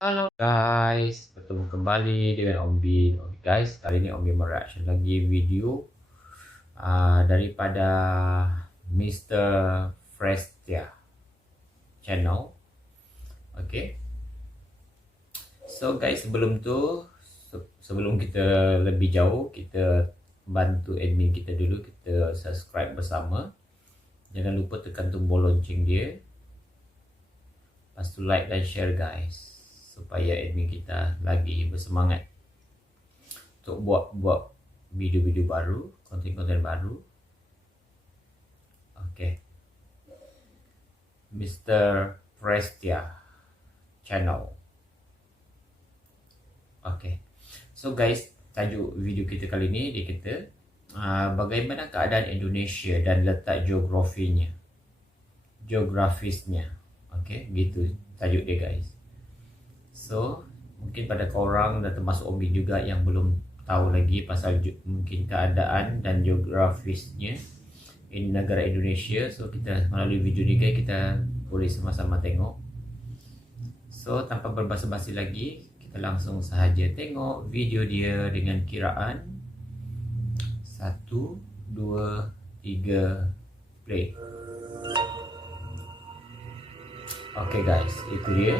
Halo guys, bertemu kembali dengan Om Bin. Oke guys, kali ini Om Bin mereaction lagi video daripada Mr. Frestia channel. Oke. So guys, sebelum kita lebih jauh, kita bantu admin kita dulu, kita subscribe bersama. Jangan lupa tekan tombol lonceng dia. Lepas tu like dan share guys, supaya admin kita lagi bersemangat untuk buat video-video baru, konten-konten baru. Okay, Mr. Prestia channel. Okay, so guys, tajuk video kita kali ini dia kata bagaimana keadaan Indonesia dan letak geografisnya. Okay, gitu tajuk dia guys. So mungkin pada korang dan termasuk Obi juga yang belum tahu lagi pasal mungkin keadaan dan geografisnya di negara Indonesia. So kita melalui video ni guys, kita boleh sama-sama tengok. So tanpa berbasa-basi lagi, kita langsung sahaja tengok video dia dengan kiraan 1, 2, 3, play. Okay guys, itu dia.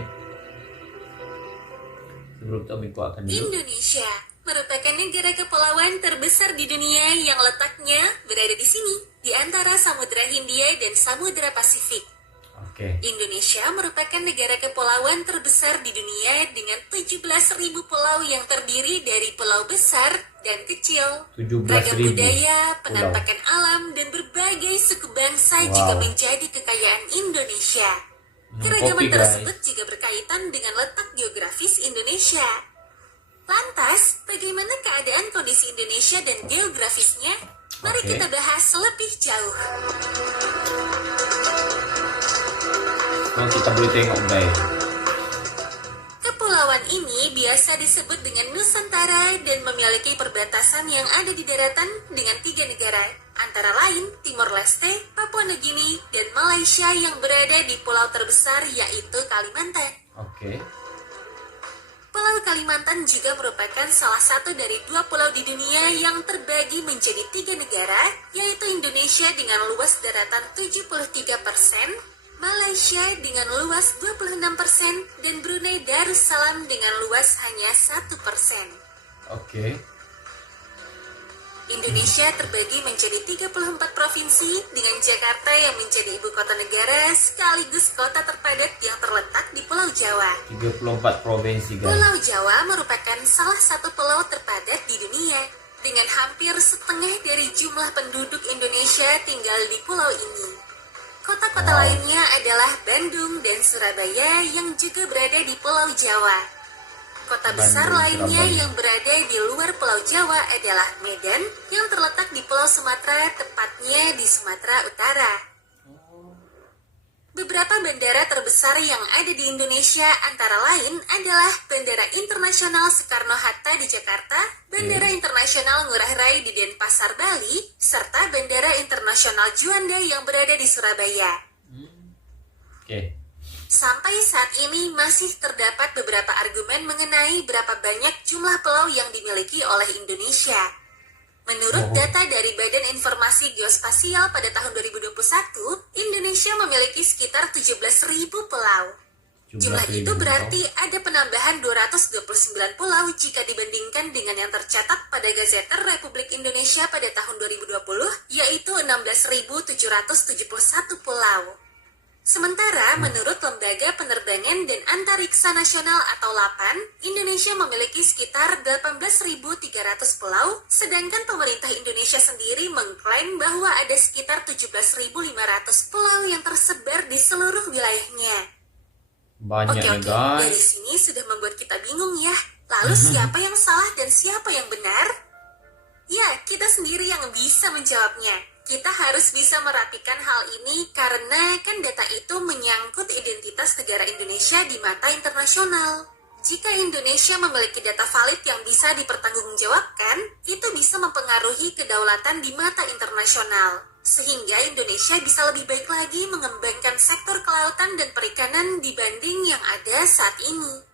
Sebelum itu kuatkan dulu. Indonesia merupakan negara kepulauan terbesar di dunia yang letaknya berada di sini, di antara Samudra Hindia dan Samudra Pasifik. Indonesia merupakan negara kepulauan terbesar di dunia dengan 17.000 pulau yang terdiri dari pulau besar dan kecil. Ragam budaya, penampakan alam, dan berbagai suku bangsa juga menjadi kekayaan Indonesia. Keragaman tersebut juga berkaitan dengan letak geografis Indonesia. Lantas, bagaimana keadaan kondisi Indonesia dan geografisnya? Mari kita bahas lebih jauh. Kita boleh tengok guys. Kepulauan ini biasa disebut dengan Nusantara dan memiliki perbatasan yang ada di daratan dengan 3 negara, antara lain Timor Leste, Papua Nugini, dan Malaysia yang berada di pulau terbesar yaitu Kalimantan. Pulau Kalimantan juga merupakan salah satu dari 2 pulau di dunia yang terbagi menjadi 3 negara, yaitu Indonesia dengan luas daratan 73%, Malaysia dengan luas 26%, dan Brunei Darussalam dengan luas hanya 1%. Indonesia terbagi menjadi 34 provinsi dengan Jakarta yang menjadi ibu kota negara sekaligus kota terpadat yang terletak di Pulau Jawa. 34 provinsi guys. Pulau Jawa merupakan salah satu pulau terpadat di dunia dengan hampir setengah dari jumlah penduduk Indonesia tinggal di pulau ini. Kota-kota lainnya adalah Bandung dan Surabaya yang juga berada di Pulau Jawa. Kota besar lainnya yang berada di luar Pulau Jawa adalah Medan yang terletak di Pulau Sumatera, tepatnya di Sumatera Utara. Beberapa bandara terbesar yang ada di Indonesia antara lain adalah Bandara Internasional Soekarno-Hatta di Jakarta, Bandara Internasional Ngurah Rai di Denpasar, Bali, serta Bandara Internasional Juanda yang berada di Surabaya. Sampai saat ini masih terdapat beberapa argumen mengenai berapa banyak jumlah pulau yang dimiliki oleh Indonesia. Menurut data dari Badan Informasi Geospasial pada tahun 2021, Indonesia memiliki sekitar 17.000 pulau. Jumlah itu berarti ada penambahan 229 pulau jika dibandingkan dengan yang tercatat pada Gazeter Republik Indonesia pada tahun 2020, yaitu 16.771 pulau. Sementara menurut Lembaga Penerbangan dan Antariksa Nasional atau LAPAN, Indonesia memiliki sekitar 18.300 pulau, sedangkan pemerintah Indonesia sendiri mengklaim bahwa ada sekitar 17.500 pulau yang tersebar di seluruh wilayahnya. Oke, dari sini sudah membuat kita bingung ya. Lalu siapa yang salah dan siapa yang benar? Ya, kita sendiri yang bisa menjawabnya. Kita harus bisa merapikan hal ini karena kan data itu menyangkut identitas negara Indonesia di mata internasional. Jika Indonesia memiliki data valid yang bisa dipertanggungjawabkan, itu bisa mempengaruhi kedaulatan di mata internasional. Sehingga Indonesia bisa lebih baik lagi mengembangkan sektor kelautan dan perikanan dibanding yang ada saat ini.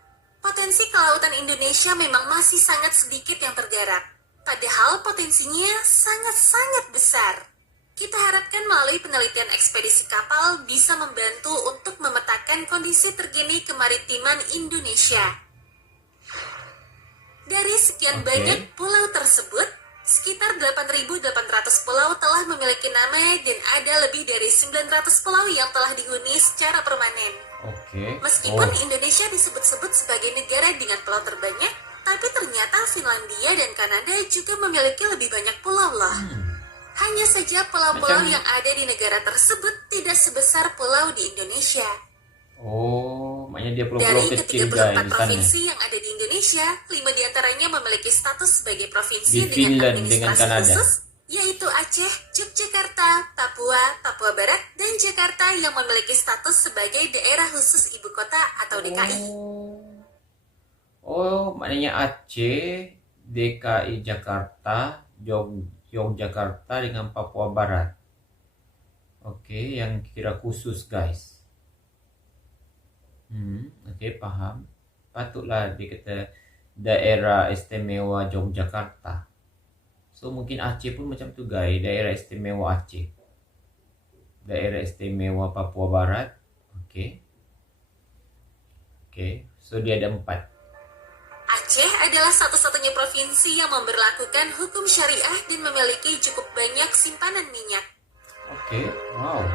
potensi kelautan Indonesia memang masih sangat sedikit yang tergarap. Padahal potensinya sangat-sangat besar. Kita harapkan melalui penelitian ekspedisi kapal bisa membantu untuk memetakan kondisi terkini kemaritiman Indonesia. Dari sekian banyak pulau tersebut, sekitar 8.800 pulau telah memiliki nama dan ada lebih dari 900 pulau yang telah dihuni secara permanen. Meskipun Indonesia disebut-sebut sebagai negara dengan pulau terbanyak, tapi ternyata Finlandia dan Kanada juga memiliki lebih banyak pulau loh. Hanya saja pulau-pulau yang ada di negara tersebut tidak sebesar pulau di Indonesia. Makanya dia pulau-pulau Dari kecil ke-34 provinsi yang ada di Indonesia, 5 diantaranya memiliki status sebagai provinsi di dengan Finland dengan administrasi Kanada, khusus, yaitu Aceh, Yogyakarta, Papua, Papua Barat, dan Jakarta yang memiliki status sebagai daerah khusus ibu kota atau DKI. Maknanya Aceh, DKI Jakarta, Yogyakarta dengan Papua Barat. Yang kira khusus guys. Paham. Patutlah dikata daerah istimewa Yogyakarta. So mungkin Aceh pun macam tu guys, daerah istimewa Aceh, daerah istimewa Papua Barat. So dia ada 4. Aceh adalah satu-satunya provinsi yang memberlakukan hukum syariah dan memiliki cukup banyak simpanan minyak. Wow.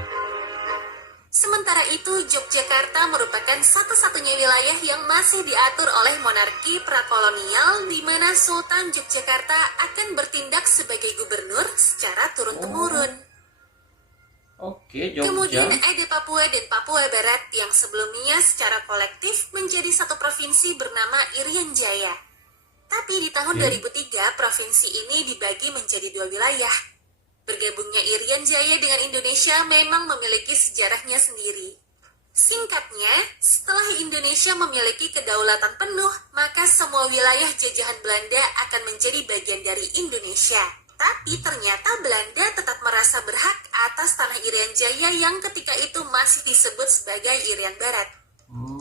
Sementara itu, Yogyakarta merupakan satu-satunya wilayah yang masih diatur oleh monarki prakolonial di mana Sultan Yogyakarta akan bertindak sebagai gubernur secara turun-temurun. Jogja. Kemudian ada Papua dan Papua Barat yang sebelumnya secara kolektif menjadi satu provinsi bernama Irian Jaya. Tapi di tahun 2003, provinsi ini dibagi menjadi 2 wilayah. Bergabungnya Irian Jaya dengan Indonesia memang memiliki sejarahnya sendiri. Singkatnya, setelah Indonesia memiliki kedaulatan penuh, maka semua wilayah jajahan Belanda akan menjadi bagian dari Indonesia. Tapi ternyata Belanda tetap merasa berhak atas tanah Irian Jaya yang ketika itu masih disebut sebagai Irian Barat.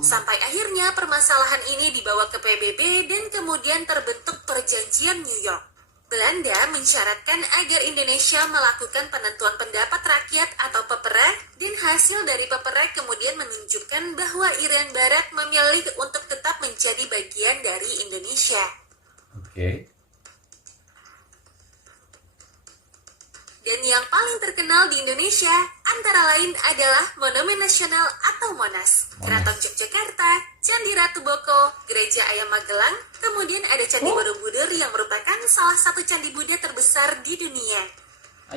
Sampai akhirnya permasalahan ini dibawa ke PBB dan kemudian terbentuk Perjanjian New York. Belanda mensyaratkan agar Indonesia melakukan penentuan pendapat rakyat atau pepera, dan hasil dari pepera kemudian menunjukkan bahwa Irian Barat memilih untuk tetap menjadi bagian dari Indonesia. Dan yang paling terkenal di Indonesia antara lain adalah Monumen Nasional atau Monas, Keraton Yogyakarta, Candi Ratu Boko, Gereja Ayam Magelang, kemudian ada Candi Borobudur yang merupakan salah satu candi Buddha terbesar di dunia.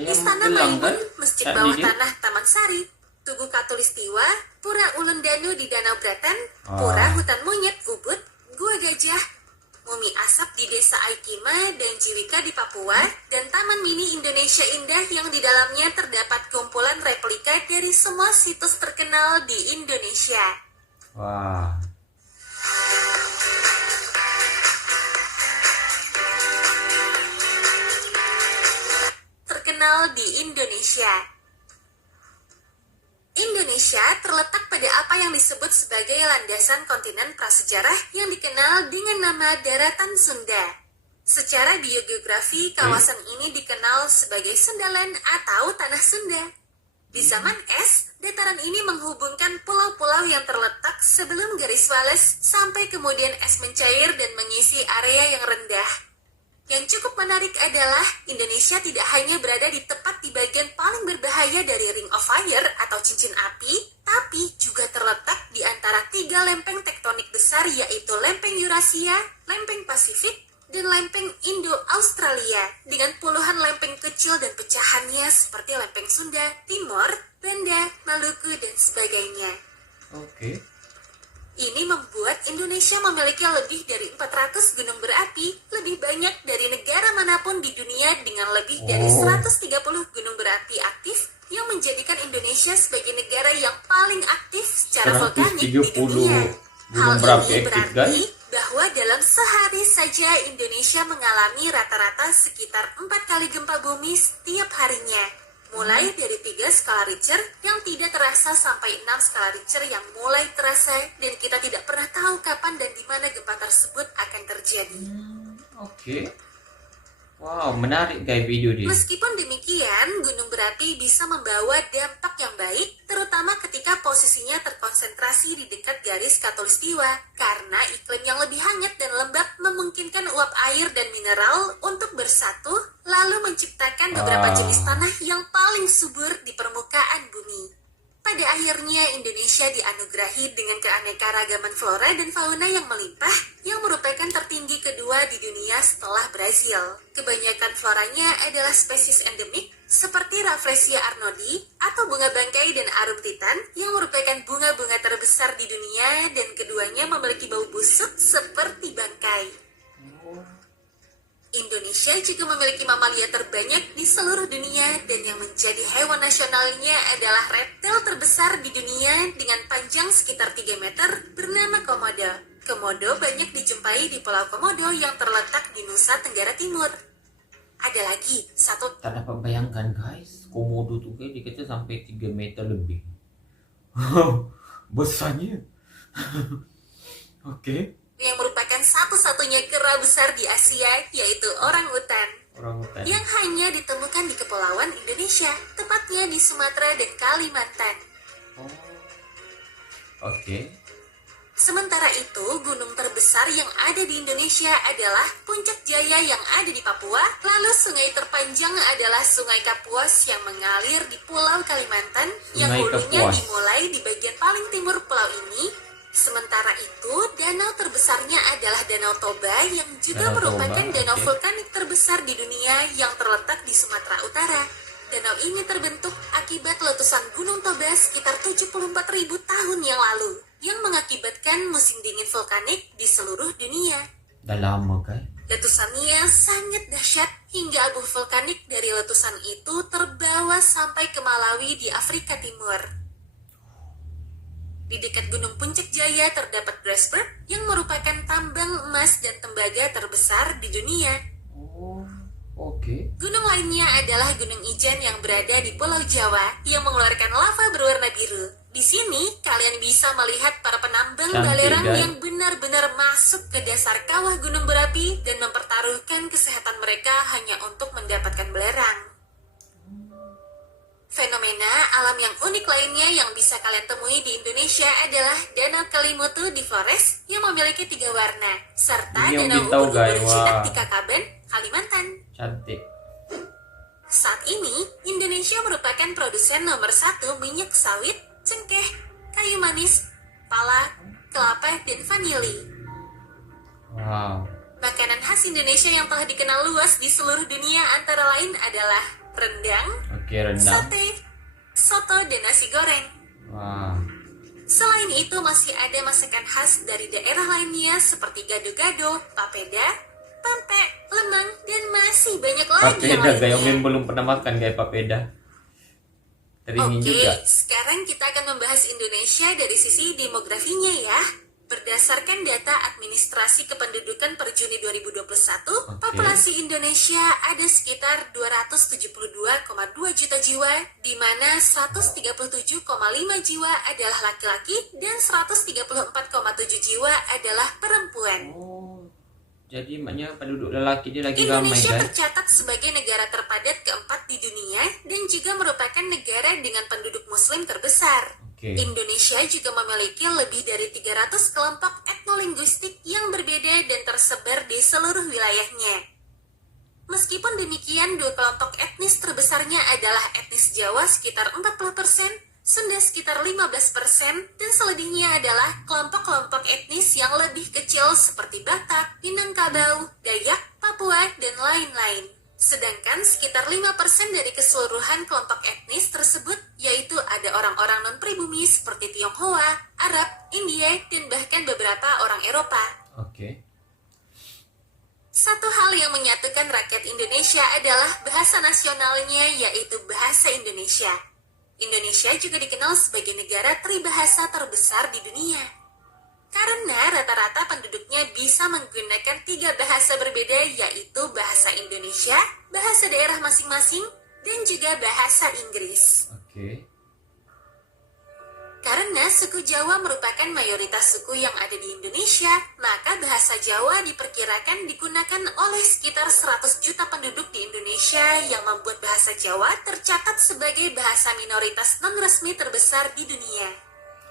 Istana Maimun, Masjid Bawah Tanah Taman Sari, Tugu Katulistiwa, Pura Ulun Danu di Danau Braten, Pura Hutan Monyet Ubud, Gua Gajah, Mumi Asap di Desa Aikima dan Jiwika di Papua, dan Taman Mini Indonesia Indah yang di dalamnya terdapat kumpulan replika dari semua situs terkenal di Indonesia. Wah. Terkenal di Indonesia. Indonesia terletak pada apa yang disebut sebagai landasan kontinen prasejarah yang dikenal dengan nama Daratan Sunda. Secara biogeografi, kawasan ini dikenal sebagai Sundaland atau Tanah Sunda. Di zaman es, dataran ini menghubungkan pulau-pulau yang terletak sebelum garis Wallace sampai kemudian es mencair dan mengisi area yang rendah. Yang cukup menarik adalah Indonesia tidak hanya berada di tepat di bagian paling berbahaya dari Ring of Fire atau cincin api, tapi juga terletak di antara 3 lempeng tektonik besar yaitu lempeng Eurasia, lempeng Pasifik, dan lempeng Indo-Australia dengan puluhan lempeng kecil dan pecahannya seperti lempeng Sunda, Timor, Banda, Maluku, dan sebagainya. Ini membuat Indonesia memiliki lebih dari 400 gunung berapi, lebih banyak dari negara manapun di dunia dengan lebih dari 130 gunung berapi aktif yang menjadikan Indonesia sebagai negara yang paling aktif secara vulkanik di dunia. Hal ini berarti bahwa dalam sehari saja Indonesia mengalami rata-rata sekitar 4 kali gempa bumi setiap harinya. Mulai dari 3 skala Richter yang tidak terasa sampai 6 skala Richter yang mulai terasa dan kita tidak pernah tahu kapan dan di mana gempa tersebut akan terjadi. Oke. Wow, menarik guys video ini. Meskipun demikian, gunung berapi bisa membawa dampak yang baik, terutama ketika posisinya terkonsentrasi di dekat garis khatulistiwa, karena iklim yang lebih hangat dan lembab memungkinkan uap air dan mineral untuk bersatu, lalu menciptakan beberapa jenis tanah yang paling subur di permukaan bumi. Pada akhirnya, Indonesia dianugerahi dengan keanekaragaman flora dan fauna yang melimpah, yang merupakan tertinggi kedua di dunia setelah Brazil. Kebanyakan floranya adalah spesies endemik, seperti Rafflesia arnoldi, atau bunga bangkai dan arum titan, yang merupakan bunga-bunga terbesar di dunia, dan keduanya memiliki bau busuk seperti bangkai. Indonesia juga memiliki mamalia terbanyak di seluruh dunia dan yang menjadi hewan nasionalnya adalah reptil terbesar di dunia dengan panjang sekitar 3 meter bernama komodo. Komodo banyak dijumpai di Pulau Komodo yang terletak di Nusa Tenggara Timur. Ada lagi satu. Tak dapat bayangkan guys, komodo tuh kayak dikecil sampai 3 meter lebih. Besarnya. Oke. Yang merupakan satu-satunya kera besar di Asia, yaitu orangutan. Orangutan. Yang hanya ditemukan di Kepulauan Indonesia, tepatnya di Sumatera dan Kalimantan. Oke. Sementara itu, gunung terbesar yang ada di Indonesia adalah Puncak Jaya yang ada di Papua, lalu sungai terpanjang adalah Sungai Kapuas yang mengalir di Pulau Kalimantan, yang hulunya dimulai di bagian paling timur pulau ini. Sementara itu, danau terbesarnya adalah Danau Toba yang juga merupakan danau vulkanik terbesar di dunia yang terletak di Sumatera Utara. Danau ini terbentuk akibat letusan Gunung Toba sekitar 74.000 tahun yang lalu, yang mengakibatkan musim dingin vulkanik di seluruh dunia. Dah lama kan? Letusannya sangat dahsyat hingga abu vulkanik dari letusan itu terbawa sampai ke Malawi di Afrika Timur. Di dekat Gunung Puncak Jaya terdapat Grasberg yang merupakan tambang emas dan tembaga terbesar di dunia. Oke. Gunung lainnya adalah Gunung Ijen yang berada di Pulau Jawa yang mengeluarkan lava berwarna biru. Di sini kalian bisa melihat para penambang balerang yang benar-benar masuk ke dasar kawah gunung berapi dan mempertaruhkan kesehatan mereka hanya untuk mendapatkan belerang. Fenomena alam yang unik lainnya yang bisa kalian temui di Indonesia adalah Danau Kelimutu di Flores yang memiliki 3 warna, serta Danau Ubur Cinak di Kakaban, Kalimantan. Cantik. Saat ini, Indonesia merupakan produsen nomor 1 minyak sawit, cengkeh, kayu manis, pala, kelapa, dan vanili. Wow. Makanan khas Indonesia yang telah dikenal luas di seluruh dunia antara lain adalah rendang, rendang, sate, soto, dan nasi goreng. Wow. Selain itu masih ada masakan khas dari daerah lainnya seperti gado-gado, papeda, pempek, lemang, dan masih banyak lagi yang lainnya. Papeda, yang belum pernah makan kayak papeda. Oke, sekarang kita akan membahas Indonesia dari sisi demografinya ya. Berdasarkan data Administrasi Kependudukan per Juni 2021, populasi Indonesia ada sekitar 272,2 juta jiwa, di mana 137,5 jiwa adalah laki-laki dan 134,7 jiwa adalah perempuan. Jadi maknya penduduk lelaki dia lagi ramai, Indonesia guys. tercatat sebagai negara terpadat keempat di dunia dan juga merupakan negara dengan penduduk muslim terbesar. Indonesia juga memiliki lebih dari 300 kelompok etnolinguistik yang berbeda dan tersebar di seluruh wilayahnya. Meskipun demikian, 2 kelompok etnis terbesarnya adalah etnis Jawa sekitar 40%, Sunda sekitar 15%, dan selebihnya adalah kelompok-kelompok etnis yang lebih kecil seperti Batak, Minangkabau, Dayak, Papua, dan lain-lain. Sedangkan sekitar 5% dari keseluruhan kelompok etnis tersebut yaitu ada orang-orang non-pribumi seperti Tionghoa, Arab, India, dan bahkan beberapa orang Eropa. Satu hal yang menyatukan rakyat Indonesia adalah bahasa nasionalnya yaitu bahasa Indonesia. Indonesia juga dikenal sebagai negara tribahasa terbesar di dunia. Karena rata-rata penduduknya bisa menggunakan 3 bahasa berbeda yaitu bahasa Indonesia, bahasa daerah masing-masing, dan juga bahasa Inggris. Oke. Karena suku Jawa merupakan mayoritas suku yang ada di Indonesia, maka bahasa Jawa diperkirakan digunakan oleh sekitar 100 juta penduduk di Indonesia yang membuat bahasa Jawa tercatat sebagai bahasa minoritas non-resmi terbesar di dunia.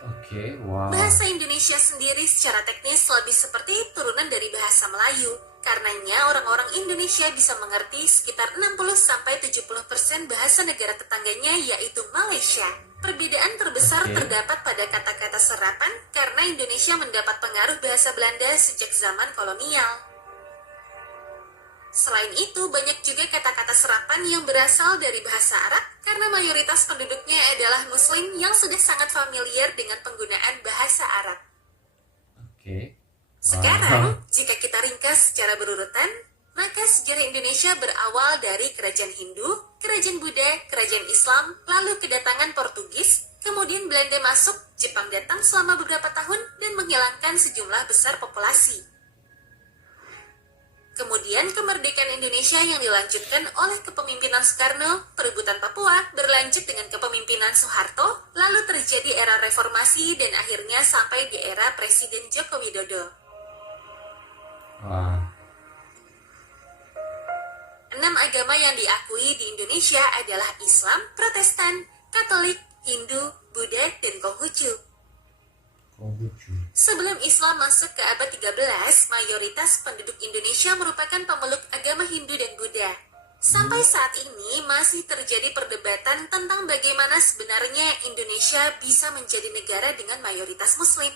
Oke, wow. Bahasa Indonesia sendiri secara teknis lebih seperti turunan dari bahasa Melayu. Karenanya orang-orang Indonesia bisa mengerti sekitar 60-70% bahasa negara tetangganya yaitu Malaysia. Perbedaan terbesar terdapat pada kata-kata serapan karena Indonesia mendapat pengaruh bahasa Belanda sejak zaman kolonial. Selain itu, banyak juga kata-kata serapan yang berasal dari bahasa Arab karena mayoritas penduduknya adalah Muslim yang sudah sangat familiar dengan penggunaan bahasa Arab. Oke. Sekarang, jika kita ringkas secara berurutan, maka sejarah Indonesia berawal dari kerajaan Hindu, kerajaan Buddha, kerajaan Islam, lalu kedatangan Portugis, kemudian Belanda masuk, Jepang datang selama beberapa tahun dan menghilangkan sejumlah besar populasi. Kemudian kemerdekaan Indonesia yang dilanjutkan oleh kepemimpinan Soekarno, perebutan Papua berlanjut dengan kepemimpinan Soeharto, lalu terjadi era reformasi dan akhirnya sampai di era Presiden Joko Widodo. Wah. 6 agama yang diakui di Indonesia adalah Islam, Protestan, Katolik, Hindu, Buddha, dan Konghucu. Sebelum Islam masuk ke abad 13, mayoritas penduduk Indonesia merupakan pemeluk agama Hindu dan Buddha. Sampai saat ini masih terjadi perdebatan tentang bagaimana sebenarnya Indonesia bisa menjadi negara dengan mayoritas Muslim.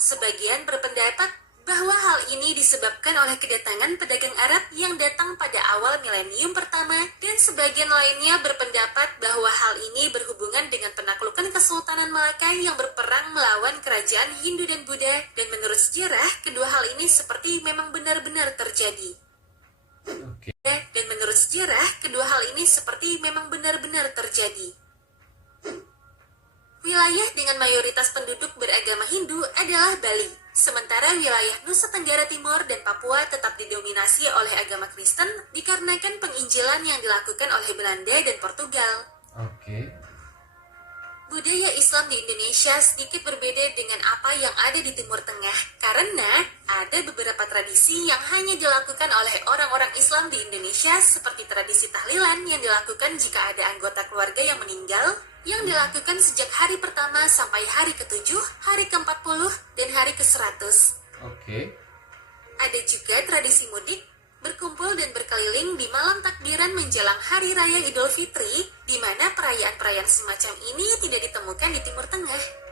Sebagian berpendapat bahwa hal ini disebabkan oleh kedatangan pedagang Arab yang datang pada awal milenium pertama, dan sebagian lainnya berpendapat bahwa hal ini berhubungan dengan penaklukan Kesultanan Malaka yang berperang melawan kerajaan Hindu dan Buddha, dan menurut sejarah, kedua hal ini seperti memang benar-benar terjadi. Dan menurut sejarah, kedua hal ini seperti memang benar-benar terjadi. Wilayah dengan mayoritas penduduk beragama Hindu adalah Bali, sementara wilayah Nusa Tenggara Timur dan Papua tetap didominasi oleh agama Kristen dikarenakan penginjilan yang dilakukan oleh Belanda dan Portugal. Budaya Islam di Indonesia sedikit berbeda dengan apa yang ada di Timur Tengah karena ada beberapa tradisi yang hanya dilakukan oleh orang-orang Islam di Indonesia seperti tradisi tahlilan yang dilakukan jika ada anggota keluarga yang meninggal, yang dilakukan sejak hari pertama sampai hari ke-7, hari ke-40, dan hari ke-100. Ada juga tradisi mudik, berkumpul dan berkeliling di malam takbiran menjelang Hari Raya Idul Fitri, di mana perayaan-perayaan semacam ini tidak ditemukan di Timur Tengah.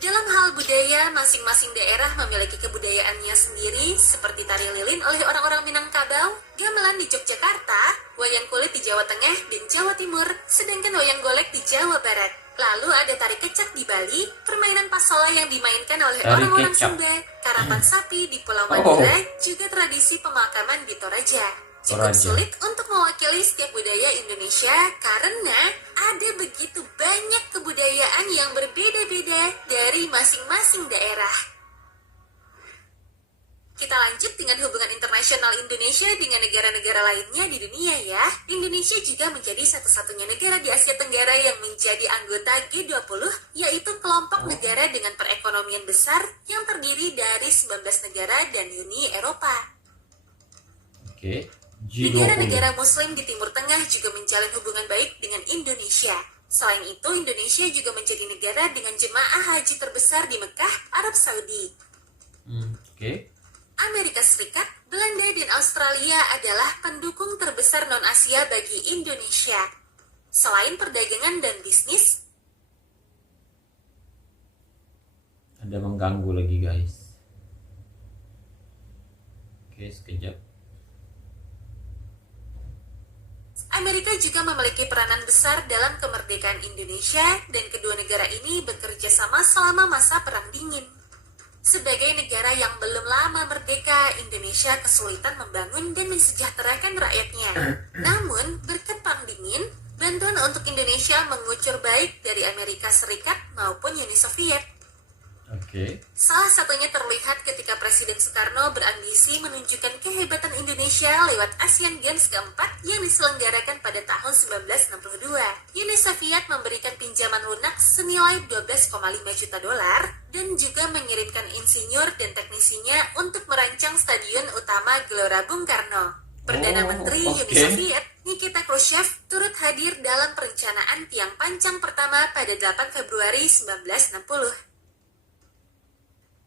Dalam hal budaya, masing-masing daerah memiliki kebudayaannya sendiri, seperti tari lilin oleh orang-orang Minangkabau, gamelan di Yogyakarta, wayang kulit di Jawa Tengah dan Jawa Timur, sedangkan wayang golek di Jawa Barat. Lalu ada tari kecak di Bali, permainan pasola yang dimainkan oleh orang-orang Sumba, karapan sapi di Pulau Madura, juga tradisi pemakaman di Toraja. Cukup sulit untuk mewakili setiap budaya Indonesia karena ada begitu banyak kebudayaan yang berbeda-beda dari masing-masing daerah. Kita lanjut dengan hubungan internasional Indonesia dengan negara-negara lainnya di dunia ya. Indonesia juga menjadi satu-satunya negara di Asia Tenggara yang menjadi anggota G20, yaitu kelompok negara dengan perekonomian besar yang terdiri dari 19 negara dan Uni Eropa. Negara-negara Muslim di Timur Tengah juga menjalin hubungan baik dengan Indonesia. Selain itu, Indonesia juga menjadi negara dengan jemaah haji terbesar di Mekah, Arab Saudi. Amerika Serikat, Belanda, dan Australia adalah pendukung terbesar non-Asia bagi Indonesia. Selain perdagangan dan bisnis, ada mengganggu lagi guys. Sekejap. Amerika juga memiliki peranan besar dalam kemerdekaan Indonesia dan kedua negara ini bekerja sama selama masa Perang Dingin. Sebagai negara yang belum lama merdeka, Indonesia kesulitan membangun dan mensejahterakan rakyatnya. Namun, berkat Perang Dingin, bantuan untuk Indonesia mengucur baik dari Amerika Serikat maupun Uni Soviet. Oke. Salah satunya terlihat ketika Presiden Soekarno berambisi menunjukkan kehebatan Indonesia lewat Asian Games keempat yang diselenggarakan pada tahun 1962. Uni Soviet memberikan pinjaman lunak senilai 12,5 juta dolar dan juga mengirimkan insinyur dan teknisinya untuk merancang stadion utama Gelora Bung Karno. Perdana Menteri Uni Soviet Nikita Khrushchev turut hadir dalam perencanaan tiang pancang pertama pada 8 Februari 1960.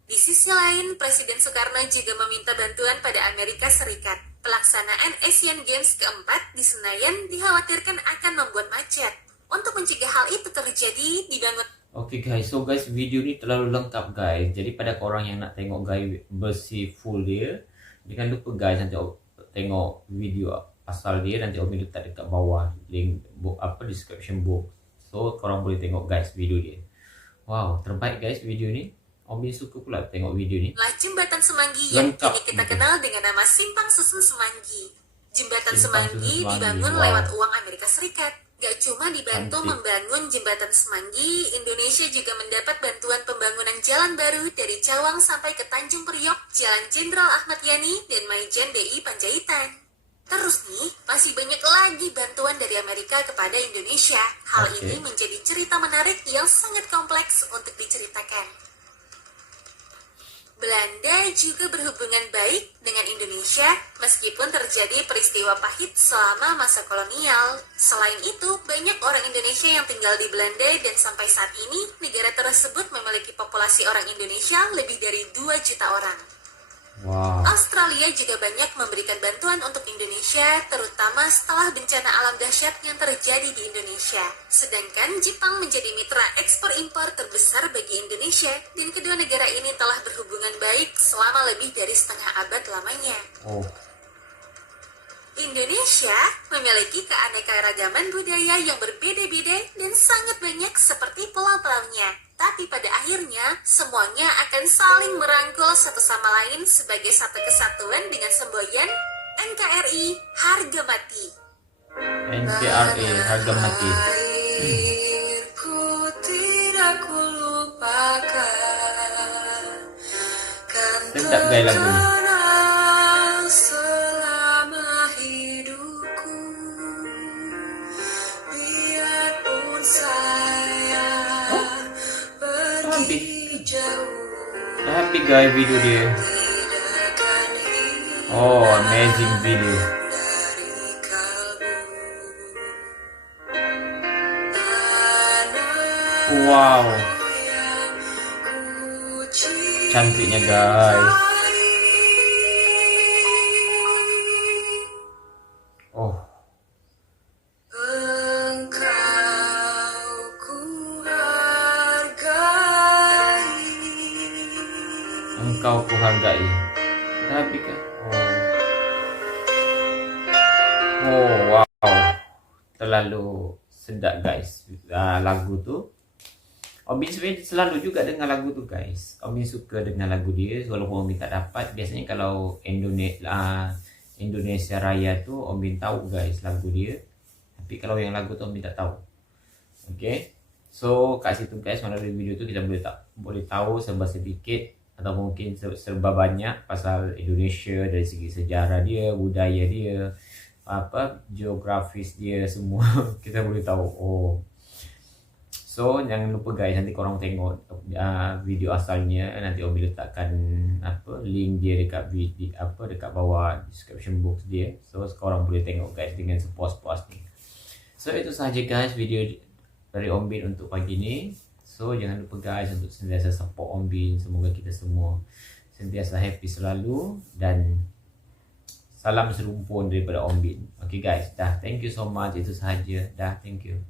Di sisi lain, Presiden Soekarno juga meminta bantuan pada Amerika Serikat. Pelaksanaan Asian Games keempat di Senayan dikhawatirkan akan membuat macet. Untuk mencegah hal itu terjadi, dibangun. Oke guys, so guys, video ini terlalu lengkap guys. Jadi pada orang yang nak tengok guys versi full dia, jangan lupa guys nanti tengok video asal dia, nanti Om letak dekat bawah link description box. So korang boleh tengok guys video dia. Wow, terbaik guys video ni. Om suka pula tengok video ni. Jembatan Semanggi yang kini kita kenal dengan nama Simpang Susun Semanggi. Jembatan Semanggi dibangun lewat uang Amerika Serikat. Gak cuma dibantu membangun jembatan Semanggi, Indonesia juga mendapat bantuan pembangunan jalan baru dari Cawang sampai ke Tanjung Priok, Jalan Jenderal Ahmad Yani, dan Maijen DI Panjaitan. Terus nih, masih banyak lagi bantuan dari Amerika kepada Indonesia. Hal ini menjadi cerita menarik yang sangat kompleks untuk diceritakan. Belanda juga berhubungan baik dengan Indonesia meskipun terjadi peristiwa pahit selama masa kolonial. Selain itu, banyak orang Indonesia yang tinggal di Belanda dan sampai saat ini negara tersebut memiliki populasi orang Indonesia lebih dari 2 juta orang. Wow. Australia juga banyak memberikan bantuan untuk Indonesia, terutama setelah bencana alam dahsyat yang terjadi di Indonesia. Sedangkan Jepang menjadi mitra ekspor-impor terbesar bagi Indonesia, dan kedua negara ini telah berhubungan baik selama lebih dari setengah abad lamanya. Indonesia memiliki keanekaragaman budaya yang berbeda-beda dan sangat banyak seperti pulau-pulaunya. Tapi pada akhirnya, semuanya akan saling merangkul satu sama lain sebagai satu kesatuan dengan semboyan NKRI Harga Mati. NKRI Harga Mati. Airku tidak kulupakan. Sedap gaya lagu ni. Happy guys video dia. Oh, amazing video. Wow. Cantiknya guys. Oh. Engkau kuhargai. Tapi kan. Oh, wow. Terlalu sedap guys. Lagu tu. Om selalu juga dengar lagu tu guys. Om suka dengar lagu dia walaupun Om tak dapat. Biasanya kalau Indonesia Raya tu Om tahu guys lagu dia. Tapi kalau yang lagu tu Om tak tahu. Okay. So kat situ guys, melalui video tu kita boleh tahu serba sedikit atau mungkin serba banyak pasal Indonesia dari segi sejarah dia, budaya dia, geografis dia, semua kita boleh tahu. So jangan lupa guys, nanti korang tengok video asalnya, nanti Om letakkan link dia dekat video dekat bawah description box dia. So korang boleh tengok guys dengan sepuas-puas ni. So itu sahaja guys video dari Om Bin untuk pagi ni. So jangan lupa guys untuk sentiasa support Om Bin. Semoga kita semua sentiasa happy selalu dan salam serumpun daripada Om Bin. Okay guys, dah, thank you so much. Itu sahaja. Dah, thank you.